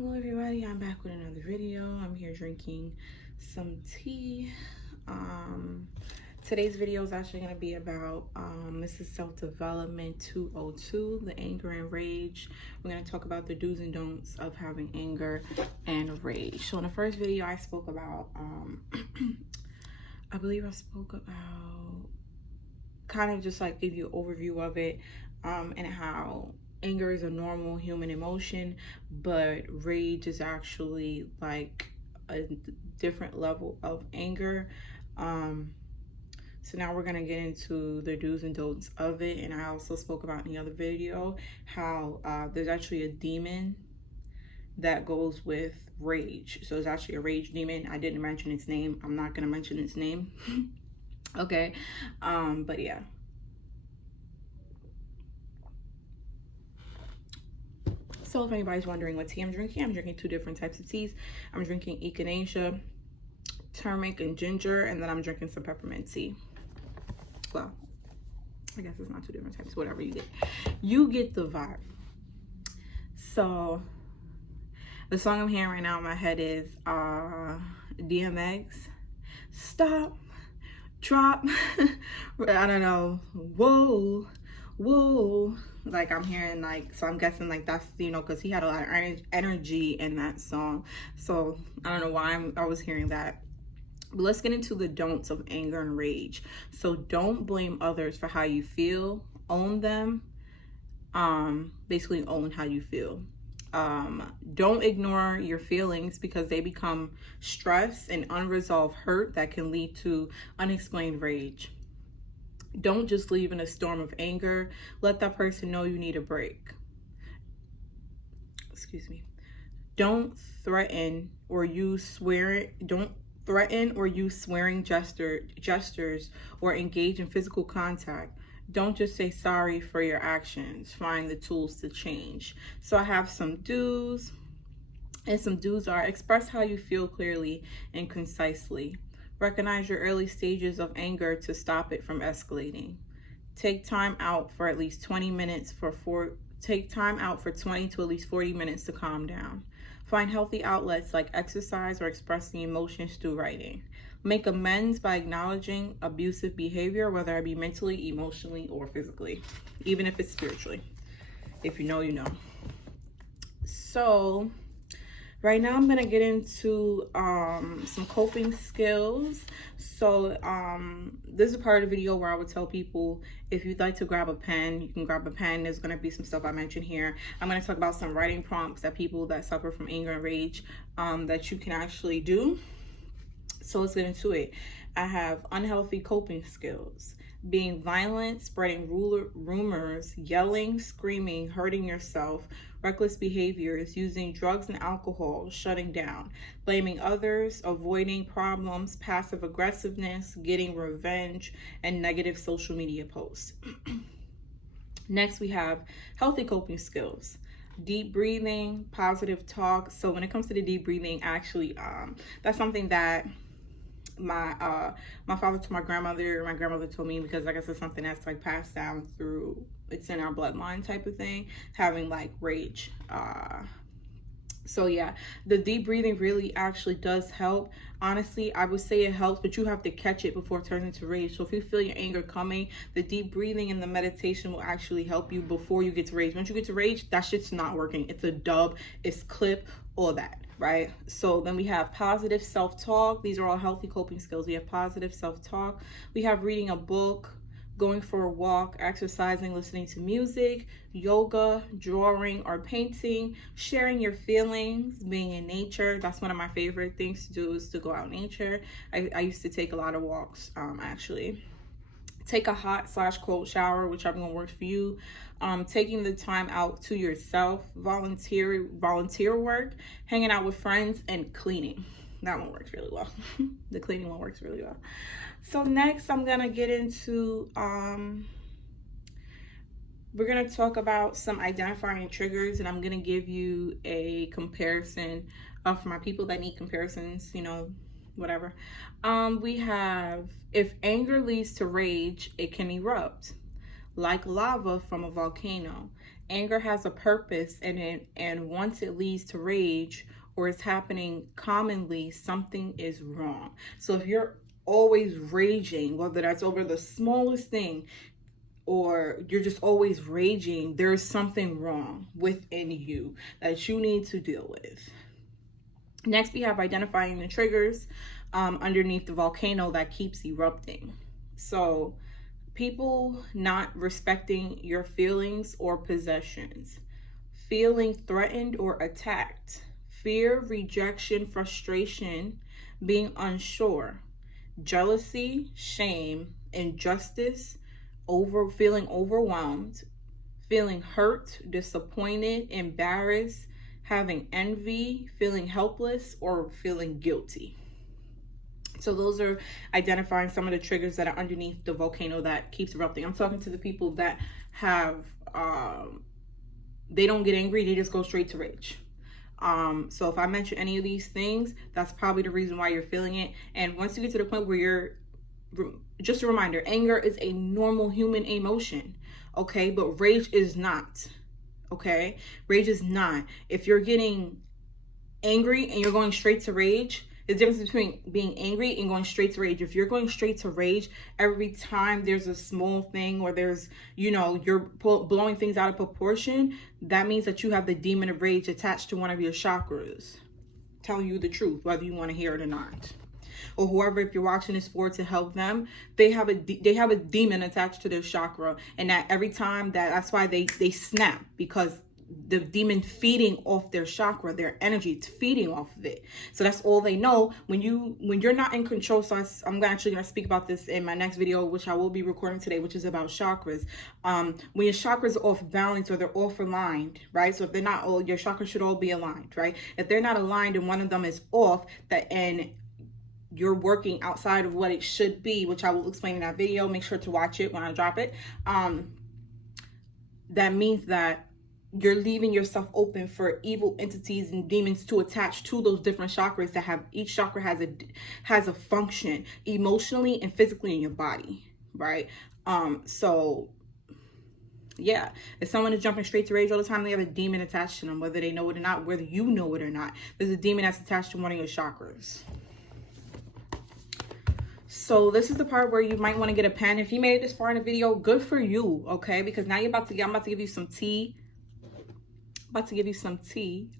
Hello everybody, I'm back with another video. I'm here drinking some tea. Today's video is actually going to be about Mrs. Self-Development 202, the anger and rage. We're going to talk about the do's and don'ts of having anger and rage. So in the first video I spoke about, I believe I spoke about kind of just like give you an overview of it and how anger is a normal human emotion, but rage is actually like a different level of anger. So now we're gonna get into the do's and don'ts of it. And I also spoke about in the other video how there's actually a demon that goes with rage. So it's actually a rage demon. I didn't mention its name. I'm not gonna mention its name. Okay, but yeah. So if anybody's wondering what tea I'm drinking two different types of teas. I'm drinking echinacea, turmeric, and ginger, and then I'm drinking some peppermint tea. Well, I guess it's not two different types, whatever you get. You get the vibe. So the song I'm hearing right now in my head is DMX, Stop, Drop, I don't know, whoa, whoa. Like I'm hearing like, so I'm guessing like that's, you know, because he had a lot of energy in that song. So I don't know why I was hearing that. But let's get into the don'ts of anger and rage. So don't blame others for how you feel. Own them. Basically own how you feel. Don't ignore your feelings because they become stress and unresolved hurt that can lead to unexplained rage. Don't just leave in a storm of anger. Let that person know you need a break. Excuse me. Don't threaten or use swearing. Don't threaten or use swearing gestures or engage in physical contact. Don't just say sorry for your actions. Find the tools to change. So I have some do's, and some do's are: express how you feel clearly and concisely. Recognize your early stages of anger to stop it from escalating. Take time out for at least 20 minutes take time out for 20 to at least 40 minutes to calm down. Find healthy outlets like exercise or expressing emotions through writing. Make amends by acknowledging abusive behavior, whether it be mentally, emotionally, or physically, even if it's spiritually. If you know, you know. So right now I'm gonna get into some coping skills. So this is a part of the video where I would tell people, if you'd like to grab a pen, you can grab a pen. There's gonna be some stuff I mentioned here. I'm gonna talk about some writing prompts that people that suffer from anger and rage that you can actually do. So let's get into it. I have unhealthy coping skills: being violent, spreading rumors, yelling, screaming, hurting yourself, reckless behaviors, using drugs and alcohol, shutting down, blaming others, avoiding problems, passive aggressiveness, getting revenge, and negative social media posts. Next, we have healthy coping skills: deep breathing, positive talk. So when it comes to the deep breathing, actually, that's something that my father told my grandmother told me, because I guess it's something that's like passed down through, it's in our bloodline type of thing, having like rage. So yeah, the deep breathing really actually does help. Honestly, I would say it helps, but you have to catch it before it turns into rage. So if you feel your anger coming, the deep breathing and the meditation will actually help you before you get to rage. Once you get to rage, that shit's not working. It's a dub, it's clip, all that, right? So then we have positive self-talk. These are all healthy coping skills. We have positive self-talk. We have reading a book, going for a walk, exercising, listening to music, yoga, drawing or painting, sharing your feelings, being in nature. That's one of my favorite things to do, is to go out in nature. I used to take a lot of walks, actually. Take a hot/cold shower, whichever one works for you. Taking the time out to yourself, volunteer work, hanging out with friends, and cleaning. That one works really well. The cleaning one works really well. So next I'm gonna get into we're gonna talk about some identifying triggers, and I'm gonna give you a comparison for my people that need comparisons, you know, whatever. We have, if anger leads to rage, it can erupt like lava from a volcano. Anger has a purpose, and once it leads to rage or is happening commonly, something is wrong. So if you're always raging, whether that's over the smallest thing or you're just always raging, there's something wrong within you that you need to deal with. Next, we have identifying the triggers underneath the volcano that keeps erupting. So people not respecting your feelings or possessions, feeling threatened or attacked, fear, rejection, frustration, being unsure, jealousy, shame, injustice, feeling overwhelmed, feeling hurt, disappointed, embarrassed, having envy, feeling helpless, or feeling guilty. So those are identifying some of the triggers that are underneath the volcano that keeps erupting. I'm talking to the people that have, they don't get angry, they just go straight to rage. So if I mention any of these things, that's probably the reason why you're feeling it. And once you get to the point where just a reminder, anger is a normal human emotion, okay? But rage is not, okay? Rage is not. If you're getting angry and you're going straight to rage, the difference between being angry and going straight to rage. If you're going straight to rage every time there's a small thing or there's, you're blowing things out of proportion, that means that you have the demon of rage attached to one of your chakras, telling you the truth, whether you want to hear it or not. Or whoever, if you're watching this for to help them, they have a demon attached to their chakra, and that every time that's why they snap, because the demon feeding off their chakra, their energy, it's feeding off of it. So that's all they know. When you're not in control. So I'm actually going to speak about this in my next video, which I will be recording today, which is about chakras. When your chakras are off balance or they're off aligned, right? So if they're not all, your chakras should all be aligned, right? If they're not aligned and one of them is off, and you're working outside of what it should be, which I will explain in that video, make sure to watch it when I drop it. That means that you're leaving yourself open for evil entities and demons to attach to those different chakras that have, each chakra has a function emotionally and physically in your body, right? So yeah, if someone is jumping straight to rage all the time, they have a demon attached to them, whether they know it or not, whether you know it or not. There's a demon that's attached to one of your chakras. So this is the part where you might want to get a pen. If you made it this far in the video, good for you, okay? Because now I'm about to give you some tea.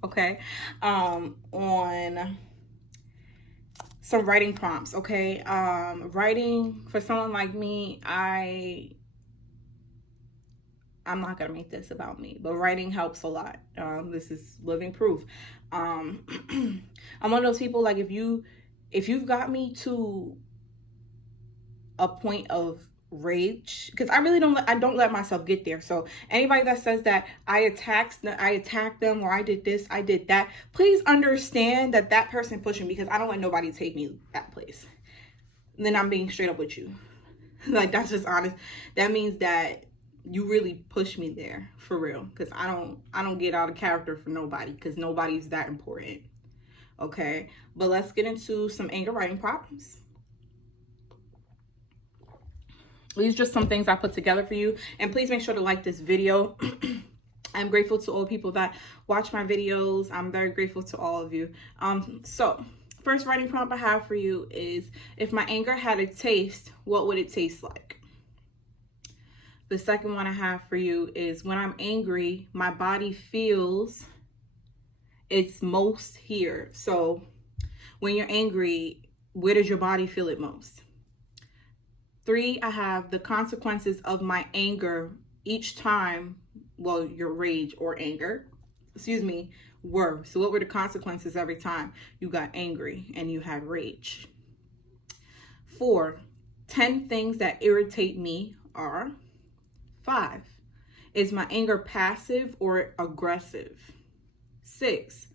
Okay, on some writing prompts, okay? Writing, for someone like me, I'm not gonna make this about me, but writing helps a lot. This is living proof. I'm one of those people, like, if you've got me to a point of rage, because I don't let myself get there. So anybody that says that I attacked them, or I did this, I did that, please understand that that person pushed me, because I don't let nobody take me that place. And then I'm being straight up with you. Like, that's just honest. That means that you really push me there, for real, because I don't get out of character for nobody, because nobody's that important, okay? But let's get into some anger writing problems. These are just some things I put together for you, and please make sure to like this video. I'm grateful to all people that watch my videos. I'm very grateful to all of you. So first writing prompt I have for you is, if my anger had a taste, what would it taste like? The second one I have for you is, when I'm angry, my body feels its most here. So when you're angry, where does your body feel it most? 3, I have, the consequences of my anger each time, well, your rage or anger, were. So what were the consequences every time you got angry and you had rage? 4, 10 things that irritate me are. 5, is my anger passive or aggressive? 6,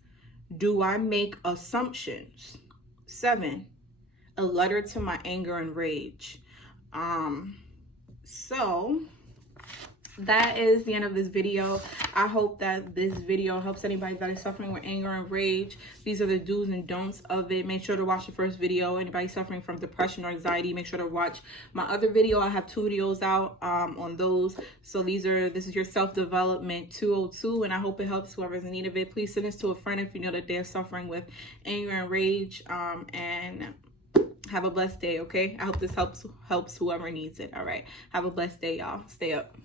do I make assumptions? 7, a letter to my anger and rage. So that is the end of this video. I hope that this video helps anybody that is suffering with anger and rage. These are the do's and don'ts of it. Make sure to watch the first video. Anybody suffering from depression or anxiety, make sure to watch my other video. I have 2 videos out on those. So this is your self-development 202, and I hope it helps whoever's in need of it. Please send this to a friend if you know that they're suffering with anger and rage, and have a blessed day. Okay, I hope this helps whoever needs it. All right, have a blessed day, y'all. Stay up.